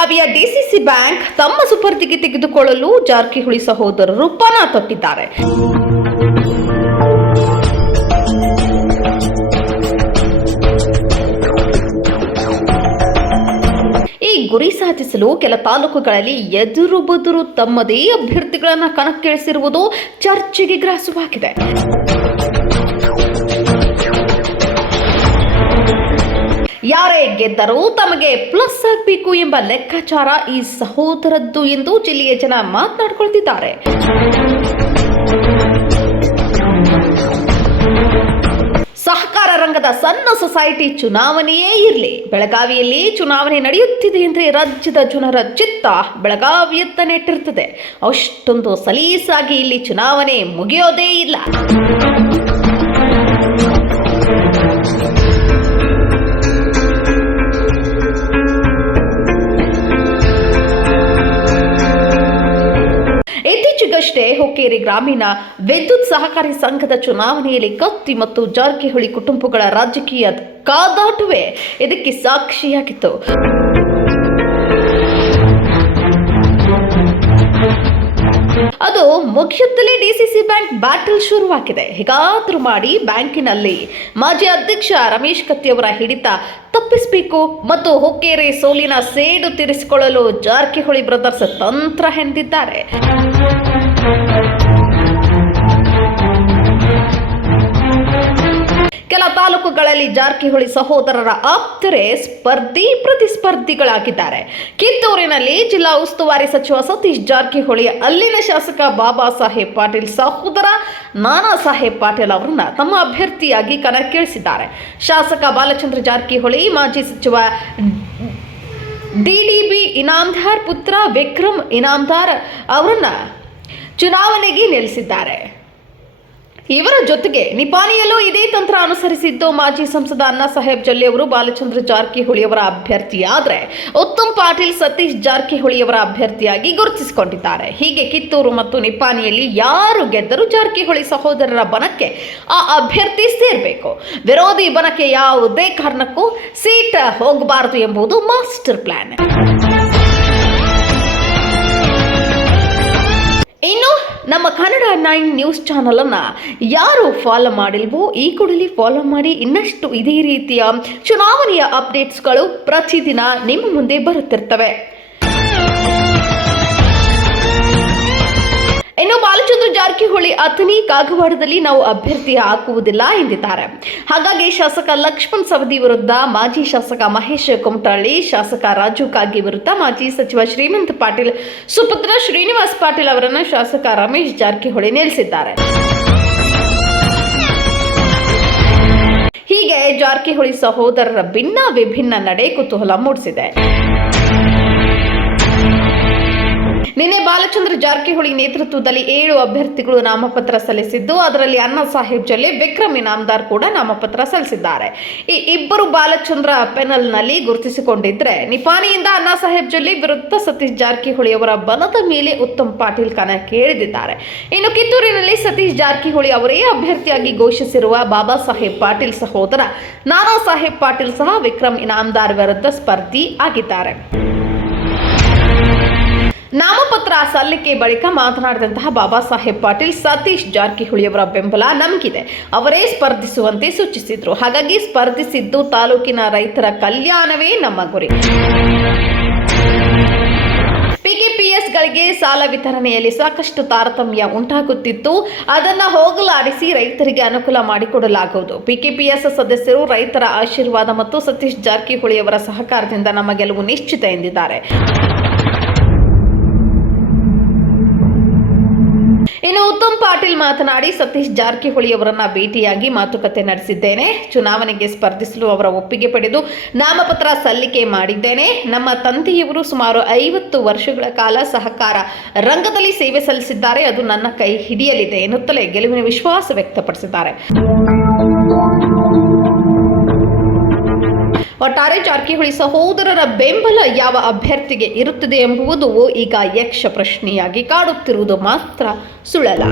ಬೆಳಗಾವಿಯ DCC bank ತಮ್ಮ ಸುಪರ್ದಿಗೆ ತೆಗೆದುಕೊಳ್ಳಲು ಜಾರಕಿಹೊಳಿ ಸಹೋದರರು ಪಣ ತೊಟ್ಟಿದ್ದಾರೆ. ಈ ಗುರಿ ಸಾಧಿಸಲು ಕೆಲ ತಾಲೂಕುಗಳಲ್ಲಿ ಎದುರು ಬದುರು ತಮ್ಮದೇ ಅಭ್ಯರ್ಥಿಗಳನ್ನು ಕಣಕ್ಕಿಳಿಸಿರುವುದು ಚರ್ಚೆಗೆ ಗ್ರಾಸವಾಗಿದೆ. ಯಾರೇ ಗೆದ್ದರೂ ತಮಗೆ ಪ್ಲಸ್ ಆಗಬೇಕು ಎಂಬ ಲೆಕ್ಕಾಚಾರ ಈ ಸಹೋದರದ್ದು ಎಂದು ಜಿಲ್ಲೆಯ ಜನ ಮಾತನಾಡಿಕೊಳ್ಳುತ್ತಿದ್ದಾರೆ. ಸಹಕಾರ ರಂಗದ ಸಣ್ಣ ಸೊಸೈಟಿ ಚುನಾವಣೆಯೇ ಇರಲಿ, ಬೆಳಗಾವಿಯಲ್ಲಿ ಚುನಾವಣೆ ನಡೆಯುತ್ತಿದೆ ಎಂದರೆ ರಾಜ್ಯದ ಜನರ ಚಿತ್ತ ಬೆಳಗಾವಿಯತ್ತ ನೆಟ್ಟಿರುತ್ತದೆ. ಅಷ್ಟೊಂದು ಸಲೀಸಾಗಿ ಇಲ್ಲಿ ಚುನಾವಣೆ ಮುಗಿಯೋದೇ ಇಲ್ಲ. ಇತ್ತೀಚೆಗಷ್ಟೇ ಹುಕ್ಕೇರಿ ಗ್ರಾಮೀಣ ವಿದ್ಯುತ್ ಸಹಕಾರಿ ಸಂಘದ ಚುನಾವಣೆಯಲ್ಲಿ ಕತ್ತಿ ಮತ್ತು ಜಾರಕಿಹೊಳಿ ಕುಟುಂಬಗಳ ರಾಜಕೀಯ ಕಾದಾಟವೇ ಇದಕ್ಕೆ ಸಾಕ್ಷಿಯಾಗಿತ್ತು. ಅದು ಮುಗಿಯುತ್ತಲೇ ಡಿಸಿಸಿ ಬ್ಯಾಂಕ್ ಬ್ಯಾಟಲ್ ಶುರುವಾಗಿದೆ. ಹೇಗಾದ್ರೂ ಮಾಡಿ ಬ್ಯಾಂಕಿನಲ್ಲಿ ಮಾಜಿ ಅಧ್ಯಕ್ಷ ರಮೇಶ್ ಕತ್ತಿ ಅವರ ಹಿಡಿತ ತಪ್ಪಿಸಬೇಕು ಮತ್ತು ಹುಕ್ಕೇರಿ ಸೋಲಿನ ಸೇಡು ತೀರಿಸಿಕೊಳ್ಳಲು ಜಾರಕಿಹೊಳಿ ಬ್ರದರ್ಸ್ ತಂತ್ರ ಹೆಣೆದಿದ್ದಾರೆ. ಕೆಲ ತಾಲೂಕುಗಳಲ್ಲಿ ಜಾರಕಿಹೊಳಿ ಸಹೋದರರ ಆಪ್ತರೇ ಪ್ರತಿಸ್ಪರ್ಧಿಗಳಾಗಿದ್ದಾರೆ. ಕಿತ್ತೂರಿನಲ್ಲಿ ಜಿಲ್ಲಾ ಉಸ್ತುವಾರಿ ಸಚಿವ ಸತೀಶ್ ಜಾರಕಿಹೊಳಿ ಅಲ್ಲಿನ ಶಾಸಕ ಬಾಬಾ ಸಾಹೇಬ್ ಪಾಟೀಲ್ ಸಹೋದರ ನಾನಾ ಸಾಹೇಬ್ ಪಾಟೀಲ್ ಅವರನ್ನ ತಮ್ಮ ಅಭ್ಯರ್ಥಿಯಾಗಿ ಕಣಕ್ಕಿಳಿಸಿದ್ದಾರೆ. ಶಾಸಕ ಬಾಲಚಂದ್ರ ಜಾರಕಿಹೊಳಿ ಮಾಜಿ ಸಚಿವ ಡಿಡಿಬಿ ಇನಾಮದಾರ್ ಪುತ್ರ ವಿಕ್ರಮ್ ಇನಾಮದಾರ್ ಅವರನ್ನ ಚುನಾವಣೆಗೆ ನಿಲ್ಲಿಸಿದ್ದಾರೆ. ಇವರ ಜೊತೆಗೆ ನಿಪಾಣಿಯಲ್ಲೂ ಇದೇ ತಂತ್ರ ಅನುಸರಿಸಿದ್ದು ಮಾಜಿ ಸಂಸದ ಅಣ್ಣಾ ಸಾಹೇಬ್ ಜೊಲ್ಲೆ ಅವರು ಬಾಲಚಂದ್ರ ಜಾರಕಿಹೊಳಿ ಅವರ ಅಭ್ಯರ್ಥಿಯಾದರೆ ಉತ್ತಮ್ ಪಾಟೀಲ್ ಸತೀಶ್ ಜಾರಕಿಹೊಳಿ ಅವರ ಅಭ್ಯರ್ಥಿಯಾಗಿ ಗುರುತಿಸಿಕೊಂಡಿದ್ದಾರೆ. ಹೀಗೆ ಕಿತ್ತೂರು ಮತ್ತು ನಿಪಾಣಿಯಲ್ಲಿ ಯಾರು ಗೆದ್ದರೂ ಜಾರಕಿಹೊಳಿ ಸಹೋದರರ ಬಣಕ್ಕೆ ಆ ಅಭ್ಯರ್ಥಿ ಸೇರಬೇಕು. ವಿರೋಧಿ ಬಣಕ್ಕೆ ಯಾವುದೇ ಕಾರಣಕ್ಕೂ ಸೀಟ್ ಹೋಗಬಾರದು ಎಂಬುದು ಮಾಸ್ಟರ್ ಪ್ಲಾನ್. ಇನ್ನು ನಮ್ಮ ಕನ್ನಡ 9 ನ್ಯೂಸ್ ಚಾನಲ್ ಅನ್ನ ಯಾರು ಫಾಲೋ ಮಾಡಿಲ್ವೋ ಈ ಕೂಡಲೇ ಫಾಲೋ ಮಾಡಿ. ಇನ್ನಷ್ಟು ಇದೇ ರೀತಿಯ ಚುನಾವಣೆಯ ಅಪ್ಡೇಟ್ಸ್ಗಳು ಪ್ರತಿದಿನ ನಿಮ್ಮ ಮುಂದೆ ಬರುತ್ತಿರ್ತವೆ. ಇನ್ನು ಬಾಲಚಂದ್ರ ಜಾರಕಿಹೊಳಿ ಅಥಣಿ ಕಾಗವಾಡದಲ್ಲಿ ನಾವು ಅಭ್ಯರ್ಥಿ ಹಾಕುವುದಿಲ್ಲ ಎಂದಿದ್ದಾರೆ. ಹಾಗಾಗಿ ಶಾಸಕ ಲಕ್ಷ್ಮಣ್ ಸವದಿ ವಿರುದ್ಧ ಮಾಜಿ ಶಾಸಕ ಮಹೇಶ್ ಕುಮಟಳ್ಳಿ, ಶಾಸಕ ರಾಜು ಕಾಗಿ ವಿರುದ್ಧ ಮಾಜಿ ಸಚಿವ ಶ್ರೀಮಂತ್ ಪಾಟೀಲ್ ಸುಪುತ್ರ ಶ್ರೀನಿವಾಸ್ ಪಾಟೀಲ್ ಅವರನ್ನು ಶಾಸಕ ರಮೇಶ್ ಜಾರಕಿಹೊಳಿ ನಿಲ್ಲಿಸಿದ್ದಾರೆ. ಹೀಗೆ ಜಾರಕಿಹೊಳಿ ಸಹೋದರರ ಭಿನ್ನ ವಿಭಿನ್ನ ನಡೆ ಕುತೂಹಲ ಮೂಡಿಸಿದೆ. ನಿನ್ನೆ ಬಾಲಚಂದ್ರ ಜಾರಕಿಹೊಳಿ ನೇತೃತ್ವದಲ್ಲಿ 7 ಅಭ್ಯರ್ಥಿಗಳು ನಾಮಪತ್ರ ಸಲ್ಲಿಸಿದ್ದು, ಅದರಲ್ಲಿ ಅಣ್ಣಾ ಸಾಹೇಬ್ ಜೊಲ್ಲೆ, ವಿಕ್ರಮ್ ಇನಾಮದಾರ್ ಕೂಡ ನಾಮಪತ್ರ ಸಲ್ಲಿಸಿದ್ದಾರೆ. ಈ ಇಬ್ಬರು ಬಾಲಚಂದ್ರ ಪೆನಲ್ನಲ್ಲಿ ಗುರುತಿಸಿಕೊಂಡಿದ್ರೆ, ನಿಪಾಣಿಯಿಂದ ಅಣ್ಣಾ ಸಾಹೇಬ್ ಜೊಲ್ಲೆ ವಿರುದ್ಧ ಸತೀಶ್ ಜಾರಕಿಹೊಳಿ ಅವರ ಬಲದ ಮೇಲೆ ಉತ್ತಮ್ ಪಾಟೀಲ್ ಕಣಕ್ಕೆ ಇಳಿದಿದ್ದಾರೆ. ಇನ್ನು ಕಿತ್ತೂರಿನಲ್ಲಿ ಸತೀಶ್ ಜಾರಕಿಹೊಳಿ ಅವರೇ ಅಭ್ಯರ್ಥಿಯಾಗಿ ಘೋಷಿಸಿರುವ ಬಾಬಾ ಸಾಹೇಬ್ ಪಾಟೀಲ್ ಸಹೋದರ ನಾನಾ ಸಾಹೇಬ್ ಪಾಟೀಲ್ ಸಹ ವಿಕ್ರಮ್ ಇನಾಮದಾರ್ ವಿರುದ್ಧ ಸ್ಪರ್ಧಿ ಆಗಿದ್ದಾರೆ. ನಾಮಪತ್ರ ಸಲ್ಲಿಕೆ ಬಳಿಕ ಮಾತನಾಡಿದಂತಹ ಬಾಬಾ ಸಾಹೇಬ್ ಪಾಟೀಲ್ ಸತೀಶ್ ಜಾರಕಿಹೊಳಿ ಅವರ ಬೆಂಬಲ ನಮಗಿದೆ, ಅವರೇ ಸ್ಪರ್ಧಿಸುವಂತೆ ಸೂಚಿಸಿದ್ರು. ಹಾಗಾಗಿ ಸ್ಪರ್ಧಿಸಿದ್ದು ತಾಲೂಕಿನ ರೈತರ ಕಲ್ಯಾಣವೇ ನಮ್ಮ ಗುರಿ. ಪಿಕೆಪಿಎಸ್ಗಳಿಗೆ ಸಾಲ ವಿತರಣೆಯಲ್ಲಿ ಸಾಕಷ್ಟು ತಾರತಮ್ಯ ಉಂಟಾಗುತ್ತಿತ್ತು, ಅದನ್ನು ಹೋಗಲಾಡಿಸಿ ರೈತರಿಗೆ ಅನುಕೂಲ ಮಾಡಿಕೊಡಲಾಗುವುದು. ಪಿಕೆಪಿಎಸ್ ಸದಸ್ಯರು ರೈತರ ಆಶೀರ್ವಾದ ಮತ್ತು ಸತೀಶ್ ಜಾರಕಿಹೊಳಿ ಅವರ ಸಹಕಾರದಿಂದ ನಮ್ಮ ಗೆಲುವು ನಿಶ್ಚಿತ ಎಂದಿದ್ದಾರೆ. ಇನ್ನು ಉತ್ತಮ್ ಪಾಟೀಲ್ ಮಾತನಾಡಿ, ಸತೀಶ್ ಜಾರಕಿಹೊಳಿ ಅವರನ್ನ ಭೇಟಿಯಾಗಿ ಮಾತುಕತೆ ನಡೆಸಿದ್ದೇನೆ. ಚುನಾವಣೆಗೆ ಸ್ಪರ್ಧಿಸಲು ಅವರ ಒಪ್ಪಿಗೆ ಪಡೆದು ನಾಮಪತ್ರ ಸಲ್ಲಿಕೆ ಮಾಡಿದ್ದೇನೆ. ನಮ್ಮ ತಂದೆಯವರು ಸುಮಾರು 50 ವರ್ಷಗಳ ಕಾಲ ಸಹಕಾರ ರಂಗದಲ್ಲಿ ಸೇವೆ ಸಲ್ಲಿಸಿದ್ದಾರೆ, ಅದು ನನ್ನ ಕೈ ಹಿಡಿಯಲಿದೆ ಎನ್ನುತ್ತಲೇ ಗೆಲುವಿನ ವಿಶ್ವಾಸ ವ್ಯಕ್ತಪಡಿಸಿದ್ದಾರೆ. ಒಟ್ಟಾರೆ ಜಾರಕಿಹೊಳಿ ಸಹೋದರರ ಬೆಂಬಲ ಯಾವ ಅಭ್ಯರ್ಥಿಗೆ ಇರುತ್ತದೆ ಎಂಬುದು ಈಗ ಯಕ್ಷ ಪ್ರಶ್ನೆಯಾಗಿ ಕಾಡುತ್ತಿರುವುದು ಮಾತ್ರ ಸುಳ್ಳಲ್ಲ.